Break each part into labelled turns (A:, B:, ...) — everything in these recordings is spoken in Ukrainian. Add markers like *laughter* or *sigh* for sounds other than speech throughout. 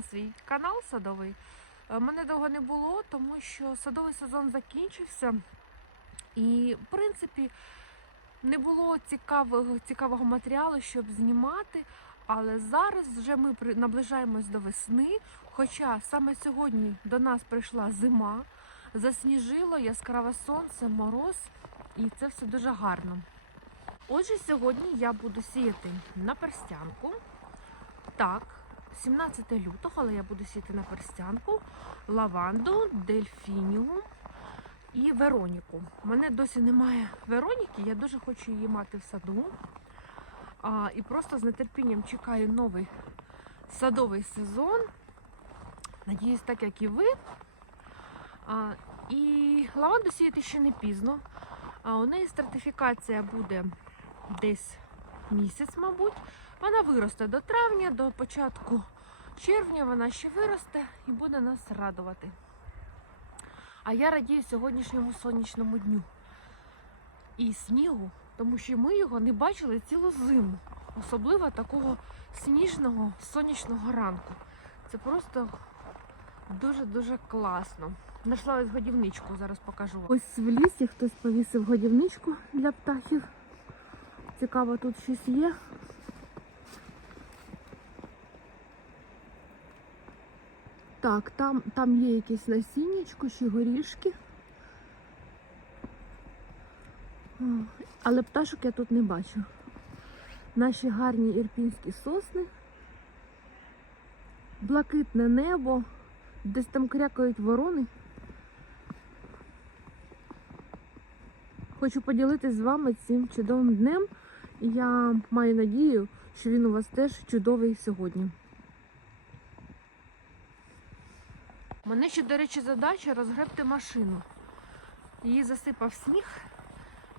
A: на свій канал садовий. Е, Мене довго не було, тому що садовий сезон закінчився. І, в принципі, не було цікавого, цікавого матеріалу, щоб знімати. Але зараз вже ми наближаємось до весни. Хоча саме сьогодні до нас прийшла зима, засніжило яскраве сонце, мороз, і це все дуже гарно. Отже, сьогодні я буду сіяти на перстянку. Так, 17 лютого, але я буду сіяти на перстянку, лаванду, дельфініум і Вероніку. У мене досі немає Вероніки, я дуже хочу її мати в саду. А, і просто з нетерпінням чекаю новий садовий сезон. Надіюсь, так як і ви. А, і лаванду сіяти ще не пізно. А, у неї стратифікація буде десь місяць, мабуть. Вона виросте до травня, до початку червня вона ще виросте і буде нас радувати. А я радію сьогоднішньому сонячному дню і снігу, тому що ми його не бачили цілу зиму, особливо такого сніжного сонячного ранку. Це просто дуже-дуже класно. Знайшла ось годівничку, зараз покажу. вам. Ось в лісі хтось повісив годівничку для птахів. Цікаво, тут щось є. Так, там, там є якесь насіннячко, ще горішки. Але пташок я тут не бачу. Наші гарні ірпінські сосни, блакитне небо, десь там крякають ворони. Хочу поділитися з вами цим чудовим днем. І я маю надію, що він у вас теж чудовий сьогодні. У мене ще, до речі, задача розгребти машину. Її засипав сніг,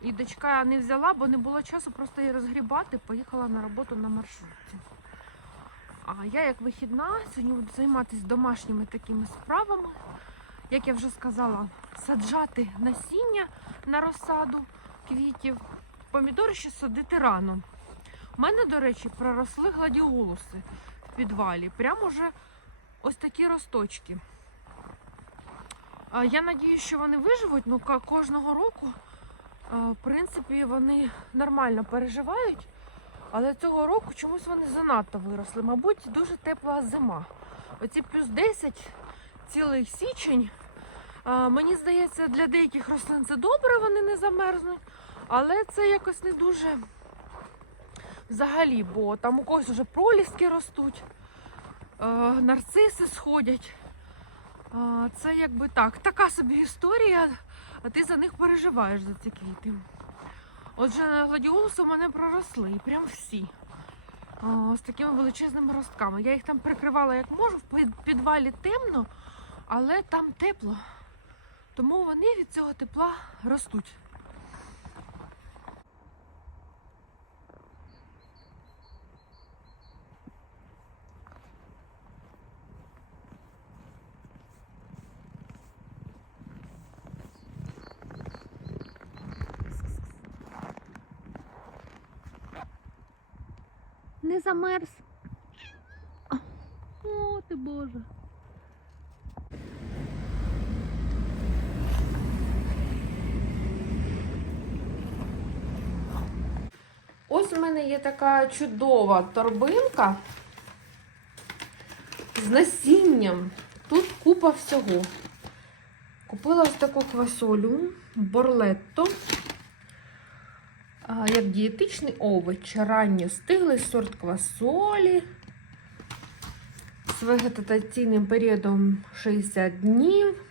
A: і дочка не взяла, бо не було часу просто її розгрібати. Поїхала на роботу на маршрутці. А я, як вихідна, сьогодні буду займатися домашніми такими справами. Як я вже сказала, саджати насіння на розсаду квітів. Помідори ще садити рано. У мене, до речі, проросли гладіолуси в підвалі. Прямо вже ось такі росточки. Я надію, що вони виживуть. Ну, кожного року, в принципі, вони нормально переживають. Але цього року чомусь вони занадто виросли. Мабуть, дуже тепла зима. Оці плюс 10 цілий січень. Мені здається, для деяких рослин це добре, вони не замерзнуть. Але це якось не дуже взагалі, бо там у когось вже проліски ростуть, нарциси сходять. Це якби так, така собі історія, а ти за них переживаєш за ці квіти. Отже, гладіолуси у мене проросли, прям всі. З такими величезними ростками. Я їх там прикривала як можу, в підвалі темно, але там тепло. Тому вони від цього тепла ростуть. Не замерз. О, ти Боже. Ось у мене є така чудова торбинка з насінням. Тут купа всього. Купила ось таку квасолю борлетто. Як дієтичний овоч, ранньо стиглий сорт квасолі з вегетаційним періодом 60 днів.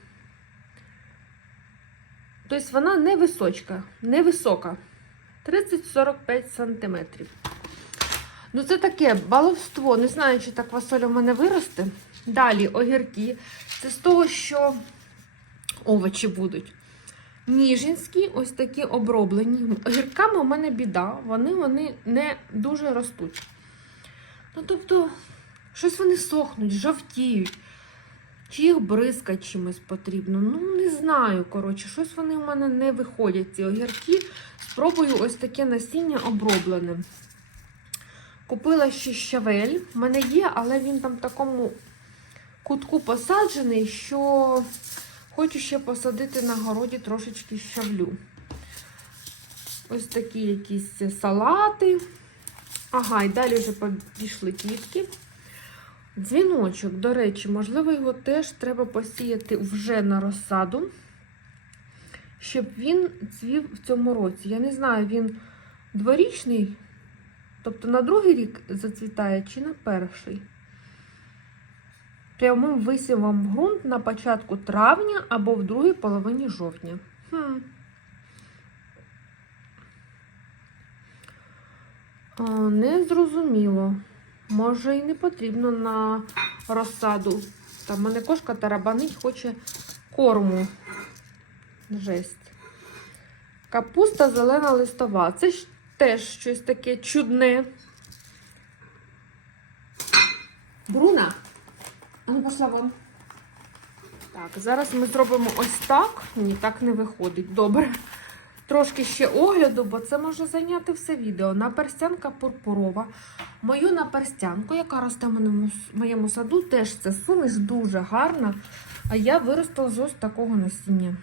A: Тобто вона невисочка, невисока. 30-45 сантиметрів. Ну, це таке баловство. Не знаю, чи та квасоля в мене виросте. Далі огірки. Це з того, що овочі будуть. Ніжинські, ось такі оброблені. Огірками у мене біда, вони, вони не дуже ростуть. Ну, тобто, щось вони сохнуть, жовтіють. Чи їх бризкати чимось потрібно? Ну, не знаю, коротше, щось вони у мене не виходять, ці огірки. Спробую ось таке насіння оброблене. Купила ще щавель. У мене є, але він там в такому кутку посаджений, що хочу ще посадити на городі трошечки щавлю. Ось такі якісь салати. Ага, і далі вже пішли квітки. Дзвіночок, до речі, можливо, його теж треба посіяти вже на розсаду, щоб він цвів в цьому році. Я не знаю, він дворічний, тобто на другий рік зацвітає чи на перший. Прямим висівом в ґрунт на початку травня або в другій половині жовтня. Хм. Не зрозуміло. Може і не потрібно на розсаду. Там мене кошка тарабанить, хоче корму. Жесть. Капуста зелена листова. Це ж теж щось таке чудне. Бруна. Ну пошла вон. Так, зараз ми зробимо ось так. Ні, так не виходить. Добре. Трошки ще огляду, бо це може зайняти все відео. Наперстянка пурпурова. Мою наперстянку, яка росте в моєму саду, теж це суміш дуже гарна. А я виростила з ось такого насіння.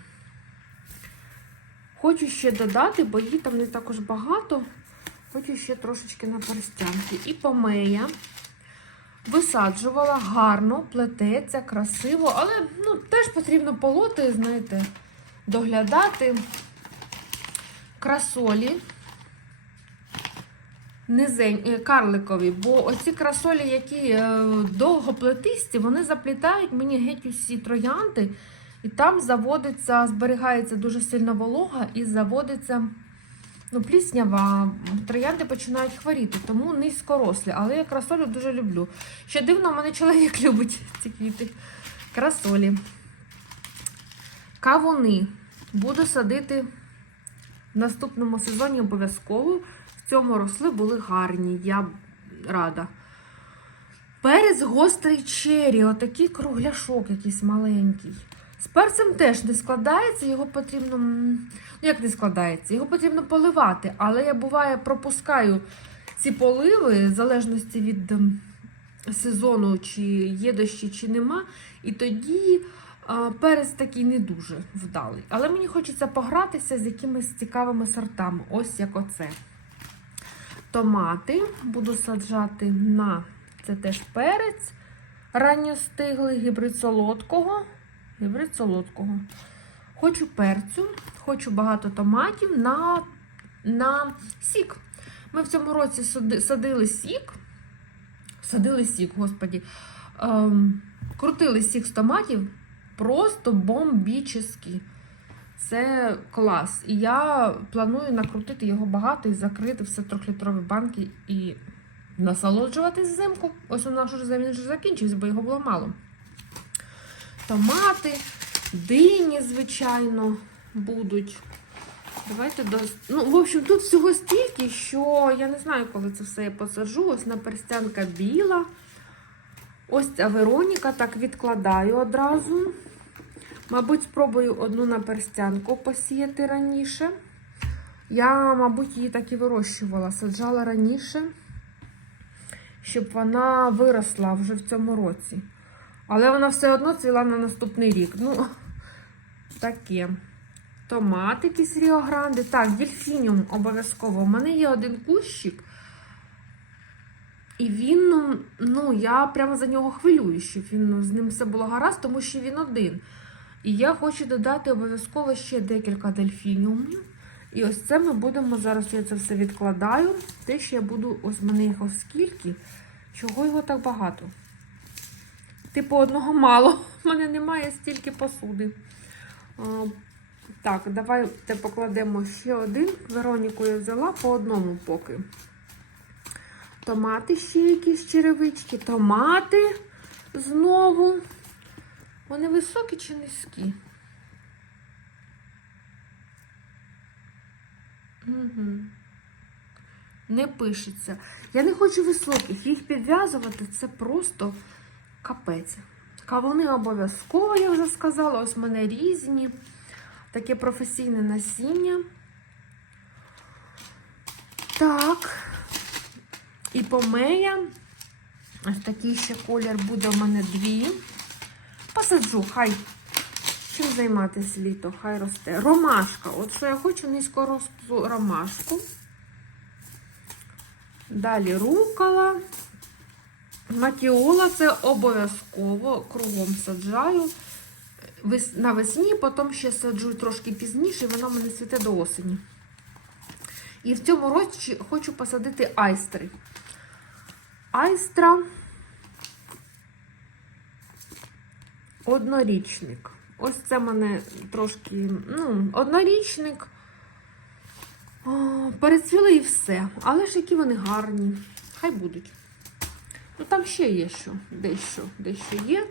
A: Хочу ще додати, бо її там не також багато. Хочу ще трошечки наперстянки. І помея. Висаджувала гарно, плететься, красиво, але ну, теж потрібно полоти, знаєте, доглядати. Красолі. Низень, е, карликові, бо оці красолі, які е, довгоплетисті, вони заплітають мені геть усі троянди, і там заводиться, зберігається дуже сильно волога і заводиться ну, пліснява. Троянди починають хворіти, тому низькорослі. Але я красолю дуже люблю. Ще дивно, у мене чоловік *laughs* любить ці квіти. Красолі. Кавуни. Буду садити в наступному сезоні обов'язково. В цьому росли були гарні, я рада. Перець гострий чері, отакий кругляшок якийсь маленький. З перцем теж не складається, його потрібно. Ну, як не складається? Його потрібно поливати, але я буває пропускаю ці поливи, в залежності від сезону, чи є дощі, чи нема. І тоді перець такий не дуже вдалий. Але мені хочеться погратися з якимись цікавими сортами. Ось як оце. Томати буду саджати на це теж перець. Ранньостиглий гібрид солодкого. Гібрид солодкого. Хочу перцю, хочу багато томатів на, на сік. Ми в цьому році садили сік. Садили сік, господі. Ем, крутили сік з томатів просто бомбічний. Це клас. І я планую накрутити його багато і закрити все трьохлітрові банки і насолоджуватись взимку. Ось у нас вже закінчився, бо його було мало. Томати, дині, звичайно, будуть. Давайте до. Ну, в общем, тут всього стільки, що я не знаю, коли це все я посаджу. Ось наперстянка біла. Ось ця Вероніка, так відкладаю одразу. Мабуть, спробую одну наперстянку посіяти раніше. Я, мабуть, її так і вирощувала, саджала раніше, щоб вона виросла вже в цьому році. Але вона все одно цвіла на наступний рік. Ну, таке. Томати якісь Ріогранди. Так, дельфініум обов'язково. У мене є один кущик. І він, ну, я прямо за нього хвилюю, щоб він, ну, з ним все було гаразд, тому що він один. І я хочу додати обов'язково ще декілька дельфініумів. І ось це ми будемо, зараз я це все відкладаю. Те, що я буду, ось мене їх ось скільки. Чого його так багато? Типу одного мало. *laughs* У мене немає стільки посуди. Так, давайте покладемо ще один. Вероніку я взяла по одному поки. Томати ще якісь черевички. Томати знову. Вони високі чи низькі? Угу. Не пишеться. Я не хочу високих. Їх підв'язувати це просто капець. Кавуни обов'язково, я вже сказала. Ось в мене різні. Таке професійне насіння. Так. І помея. Ось такий ще колір буде у мене дві. Посаджу, хай. Чим займатися літо? Хай росте. Ромашка. От що я хочу низькорослу ромашку. Далі рукола. Матіола це обов'язково кругом саджаю. Вес- Навесні, потім ще саджу трошки пізніше, і вона в мене цвіте до осені. І в цьому році хочу посадити айстри. Айстра однорічник. Ось це мене трошки, ну, однорічник. Перецвіли і все. Але ж які вони гарні. Хай будуть. Ну там ще є що, дещо, дещо є.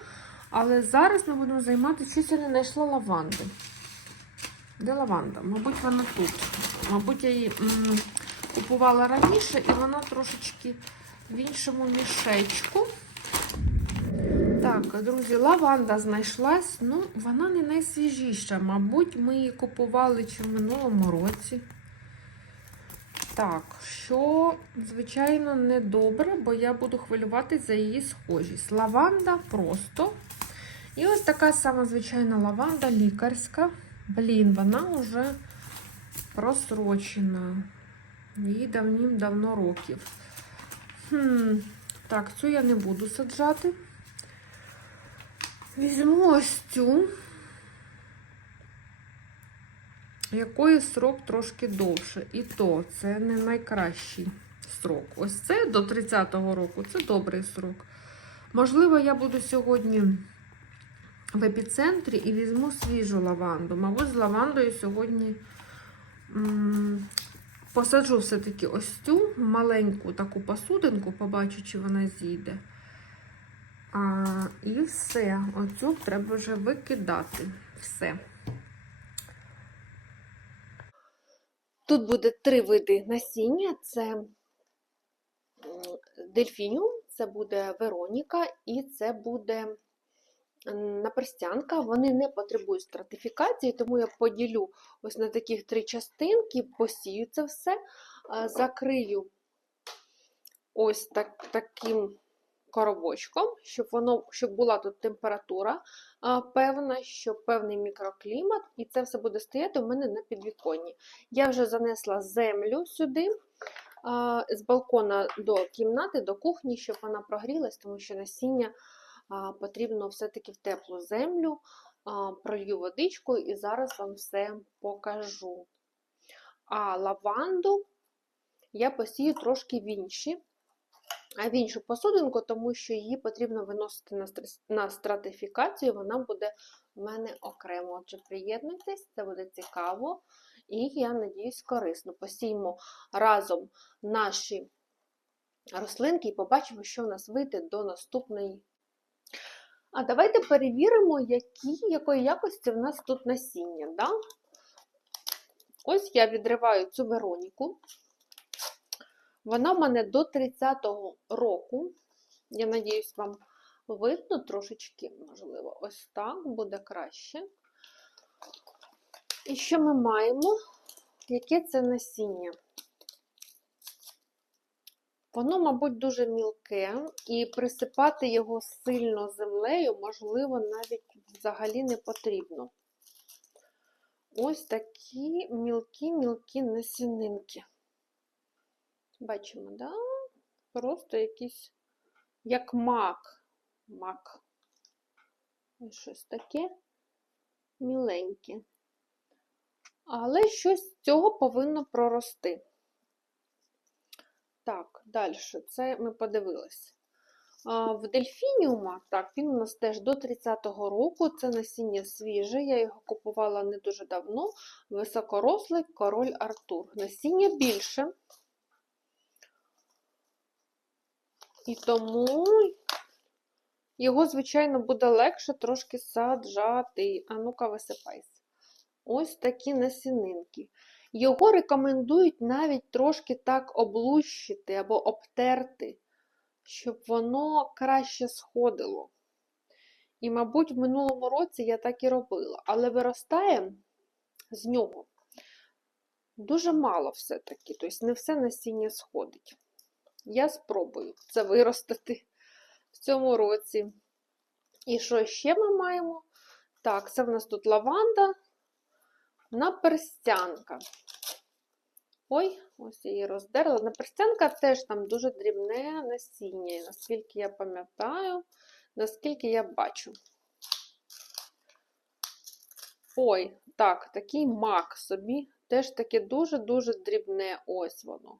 A: Але зараз ми будемо займатися, щось я не знайшла лаванди. Де лаванда? Мабуть, вона тут. Мабуть, я її м, купувала раніше, і вона трошечки в іншому мішечку. Так, друзі, лаванда знайшлась. Ну, вона не найсвіжіша. Мабуть, ми її купували чи в минулому році. Так, що, звичайно, не добре, бо я буду хвилюватись за її схожість. Лаванда просто. І ось така сама звичайна лаванда лікарська. Блін, вона вже просрочена. Їй давнім-давно років. Хм, так, цю я не буду саджати. Візьму ось цю, якої срок трошки довше. І то це не найкращий срок. Ось це до 30-го року це добрий срок. Можливо, я буду сьогодні в епіцентрі і візьму свіжу лаванду. Мабуть, з лавандою сьогодні посаджу все-таки ось цю маленьку таку посудинку, побачу, чи вона зійде. А, і все. Оцю треба вже викидати. Все. Тут буде три види насіння: це дельфініум, це буде Вероніка і це буде наперстянка. Вони не потребують стратифікації, тому я поділю ось на таких три частинки, посію це все, закрию ось так, таким коробочком, щоб воно щоб була тут температура а, певна, щоб певний мікроклімат, і це все буде стояти у мене на підвіконні. Я вже занесла землю сюди, з балкона до кімнати, до кухні, щоб вона прогрілась, тому що насіння потрібно все-таки в теплу землю, пролью водичку і зараз вам все покажу. А лаванду я посію трошки в інші в іншу посудинку, тому що її потрібно виносити на стратифікацію, вона буде в мене окремо. Отже, приєднуйтесь, це буде цікаво і, я надіюсь, корисно. Посіймо разом наші рослинки і побачимо, що в нас вийде до наступної. А давайте перевіримо, які, якої якості в нас тут насіння. Да? Ось я відриваю цю Вероніку. Вона в мене до 30-го року. Я надіюсь, вам видно трошечки, можливо, ось так буде краще. І що ми маємо? Яке це насіння? Воно, мабуть, дуже мілке, і присипати його сильно землею, можливо, навіть взагалі не потрібно. Ось такі мілкі-мілкі насінинки. Бачимо, да? Просто якийсь, як мак. Мак. Щось таке міленьке. Але щось з цього повинно прорости. Так, далі. Це ми подивилися. В дельфініума, так, він у нас теж до 30-го року. Це насіння свіже. Я його купувала не дуже давно. Високорослий король Артур. Насіння більше. І тому його, звичайно, буде легше трошки саджати. А ну-ка, висипайся. Ось такі насінинки. Його рекомендують навіть трошки так облущити або обтерти, щоб воно краще сходило. І, мабуть, в минулому році я так і робила. Але виростає з нього дуже мало все-таки. Тобто не все насіння сходить.
B: Я спробую це виростити в цьому році. І що ще ми маємо? Так, це в нас тут лаванда наперстянка. Ой, ось я її роздерла. Наперстянка теж там дуже дрібне насіння, наскільки я пам'ятаю, наскільки я бачу. Ой, так, такий мак собі. Теж таке дуже-дуже дрібне ось воно.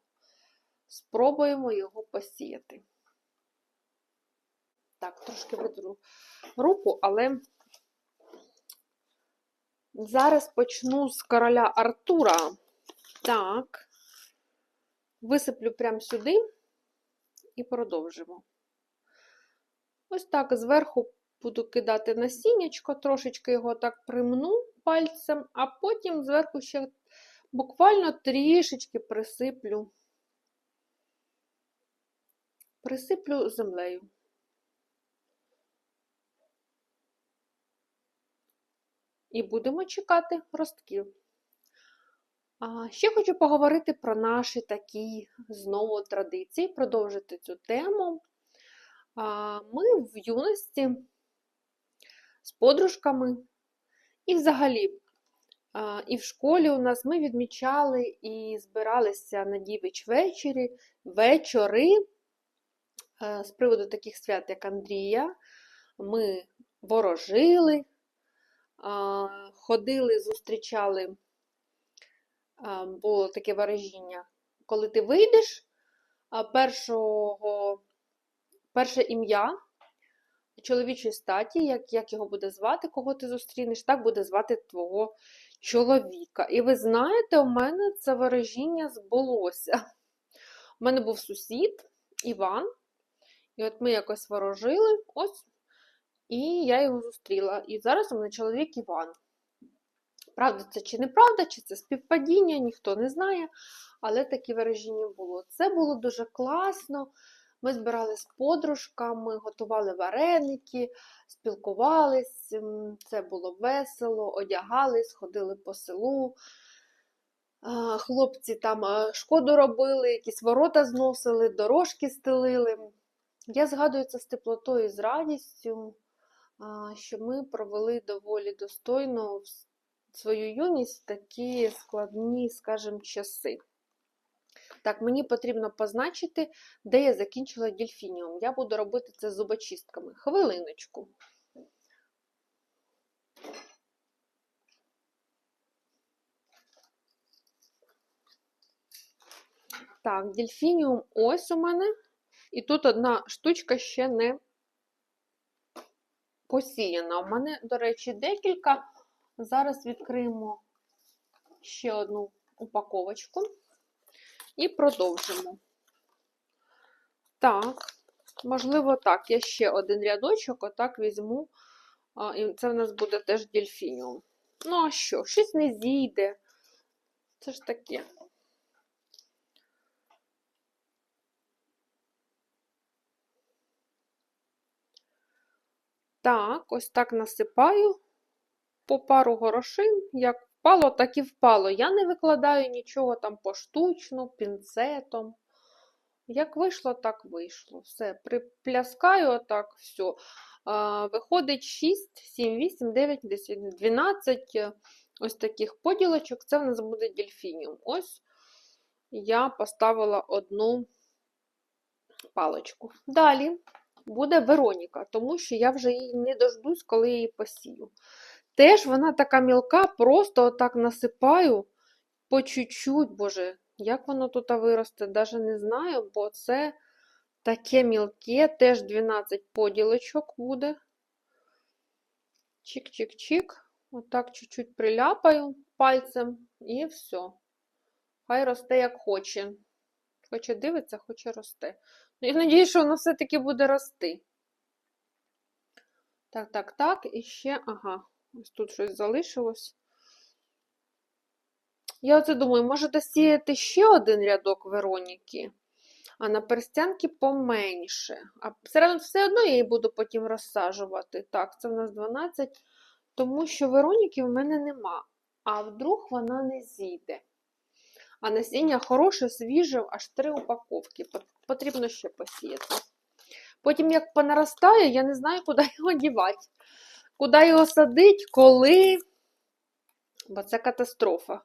B: Спробуємо його посіяти. Так, трошки видру руку, але зараз почну з короля Артура. Так, висиплю прямо сюди і продовжимо. Ось так зверху буду кидати насіннячко, трошечки його так примну пальцем, а потім зверху ще буквально трішечки присиплю, присиплю землею. І будемо чекати ростків. А ще хочу поговорити про наші такі знову традиції, продовжити цю тему. А, Ми в юності з подружками і взагалі, і в школі у нас ми відмічали і збиралися на дівич вечорі, вечори з приводу таких свят, як Андрія. Ми ворожили, ходили, зустрічали було таке вираження. Коли ти вийдеш, першого, перше ім'я чоловічої статі, як, як його буде звати, кого ти зустрінеш, так буде звати твого чоловіка. І ви знаєте, у мене це вираження збулося. У мене був сусід Іван, і от ми якось ворожили, ось, і я його зустріла. І зараз у мене чоловік Іван. Правда, це чи неправда, чи це співпадіння, ніхто не знає, але такі вираження було. Це було дуже класно. Ми збирали з подружками, готували вареники, спілкувались, це було весело, одягались, ходили по селу. Хлопці там шкоду робили, якісь ворота зносили, дорожки стелили. Я згадую це з теплотою і з радістю, що ми провели доволі достойно свою юність в такі складні, скажімо, часи. Так, мені потрібно позначити, де я закінчила дельфініум. Я буду робити це зубочистками. Хвилиночку. Так, дельфініум ось у мене. І тут одна штучка ще не посіяна. У мене, до речі, декілька. Зараз відкриємо ще одну упаковочку і продовжимо. Так, можливо, так, я ще один рядочок, отак візьму, і це в нас буде теж дельфініум. Ну, а що, щось не зійде. Це ж таке. Так, ось так насипаю по пару горошин, як впало, так і впало. Я не викладаю нічого там поштучно, пінцетом. Як вийшло, так вийшло. Все, припляскаю отак, все. Виходить 6, 7, 8, 9, 10, 12 е, ось таких поділочок. Це в нас буде дельфініум. Ось я поставила одну паличку. Далі буде Вероніка, тому що я вже її не дождусь, коли її посію. Теж вона така мілка, просто отак насипаю по чуть-чуть, боже, як воно тут виросте, навіть не знаю, бо це таке мілке, теж 12 поділочок буде. Чик-чик-чик. Отак чуть-чуть приляпаю пальцем і все. Хай росте, як хоче. Хоче дивиться, хоче росте. Ну, я сподіваюся, що воно все-таки буде рости. Так, так, так, і ще, ага, ось тут щось залишилось. Я оце думаю, може досіяти ще один рядок Вероніки, а на перстянки поменше. А все, все одно я її буду потім розсаджувати. Так, це в нас 12, тому що Вероніки в мене нема. А вдруг вона не зійде. А насіння хороше, свіже, аж три упаковки. Потрібно ще посіяти. Потім, як понаростає, я не знаю, куди *laughs* його дівати. Куди його садити, коли. Бо це катастрофа.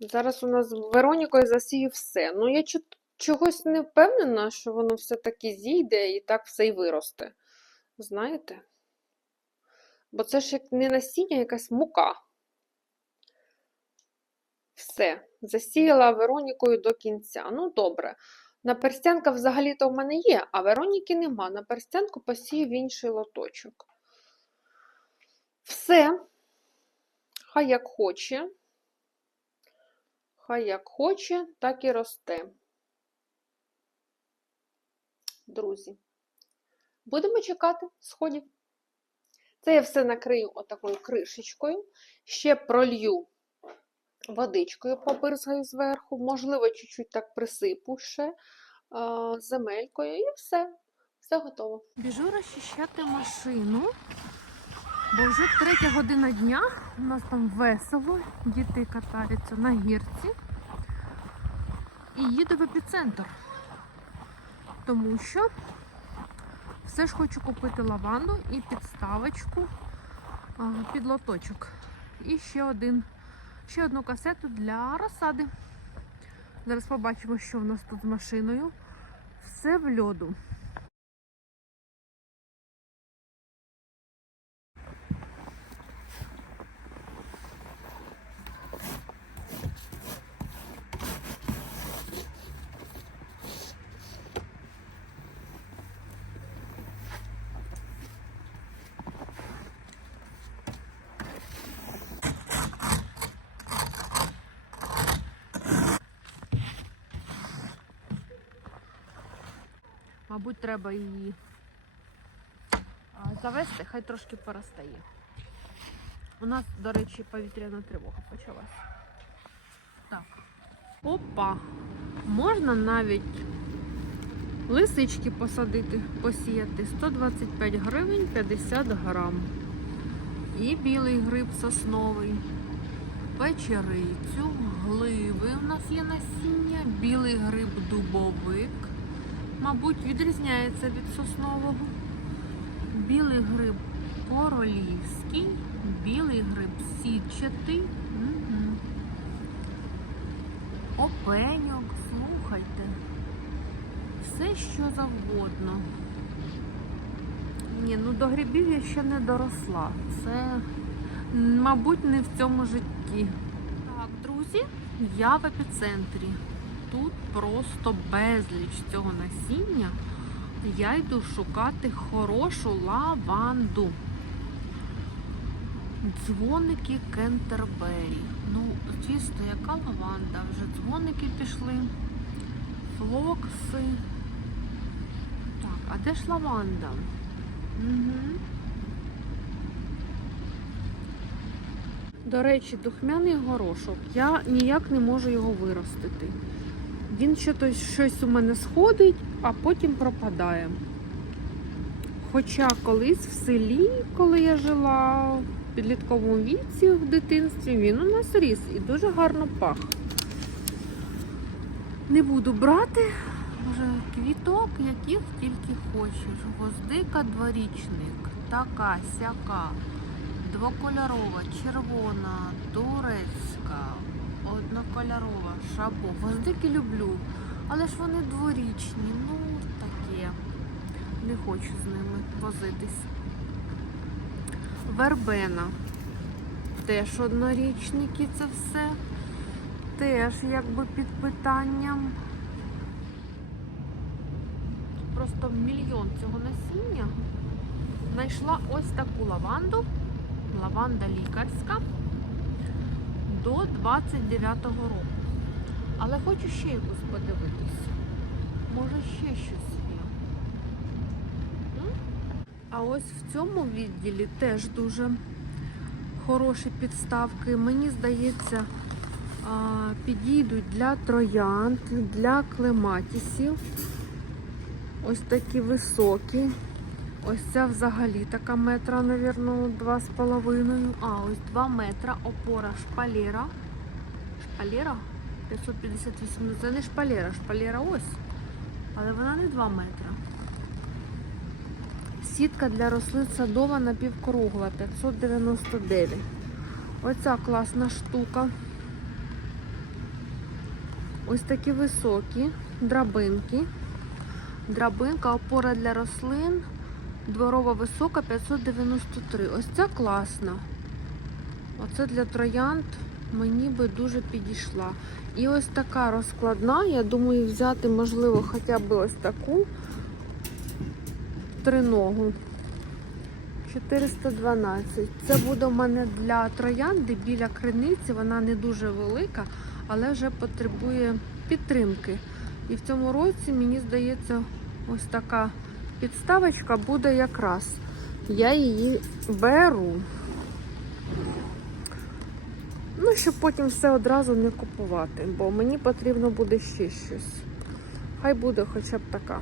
B: Зараз у нас з Веронікою засію все. Ну, я чогось не впевнена, що воно все-таки зійде і так все й виросте. Знаєте? Бо це ж як не насіння, якась мука. Все, засіяла Веронікою до кінця. Ну, добре. Наперстянка взагалі-то в мене є, а Вероніки нема. Наперстянку посію в інший лоточок. Все. Хай як хоче. Хай як хоче, так і росте. Друзі, будемо чекати сходів. Це я все накрию отакою кришечкою. Ще пролью водичкою, побирзгаю зверху, можливо, чуть-чуть так присипу ще земелькою, і все. Все готово.
A: Біжу розчищати машину, бо вже третя година дня. У нас там весело, діти катаються на гірці. І їду в епіцентр. Тому що все ж хочу купити лаванду і підставочку під лоточок. І ще один, ще одну касету для розсади. Зараз побачимо, що в нас тут з машиною. Все в льоду. Мабуть, треба її завести, хай трошки поростає. У нас, до речі, повітряна тривога почалась. Так. Опа! Можна навіть лисички посадити, посіяти. 125 гривень 50 грам. І білий гриб сосновий, печерицю, гливи у нас є насіння, білий гриб дубовик мабуть, відрізняється від соснового. Білий гриб королівський, білий гриб сітчатий. Угу. Опеньок, слухайте. Все, що завгодно. Ні, ну до грибів я ще не доросла. Це, мабуть, не в цьому житті. Так, друзі, я в епіцентрі тут просто безліч цього насіння. Я йду шукати хорошу лаванду. Дзвоники Кентербері. Ну, чисто, яка лаванда? Вже дзвоники пішли. Флокси. Так, а де ж лаванда? Угу. До речі, духмяний горошок. Я ніяк не можу його виростити. Він щось, у мене сходить, а потім пропадає. Хоча колись в селі, коли я жила в підлітковому віці в дитинстві, він у нас ріс і дуже гарно пах. Не буду брати може, квіток, яких тільки хочеш. Гвоздика дворічник, така сяка, двокольорова, червона, турецька, однокольорова, шабо. Гвоздики люблю, але ж вони дворічні, ну таке. Не хочу з ними возитись. Вербена. Теж однорічники це все. Теж якби під питанням. Просто мільйон цього насіння. Знайшла ось таку лаванду. Лаванда лікарська до 29-го року. Але хочу ще якусь подивитись. Може ще щось є. А ось в цьому відділі теж дуже хороші підставки. Мені здається, підійдуть для троянд, для клематісів. Ось такі високі. Ось ця взагалі така метра, навірно, два з половиною. А, ось два метра опора шпалера. Шпалера? 558. Ну це не шпалера, шпалера ось. Але вона не 2 метри. Сітка для рослин садова напівкругла 599. Оця класна штука. Ось такі високі драбинки. Драбинка, опора для рослин. Дворова висока 593. Ось ця класна. Оце для троянд мені би дуже підійшла. І ось така розкладна. Я думаю, взяти, можливо, хоча б ось таку триногу. 412. Це буде в мене для троянди біля криниці. Вона не дуже велика, але вже потребує підтримки. І в цьому році, мені здається, ось така підставочка буде якраз. Я її беру. Ну, щоб потім все одразу не купувати, бо мені потрібно буде ще щось. Хай буде хоча б така.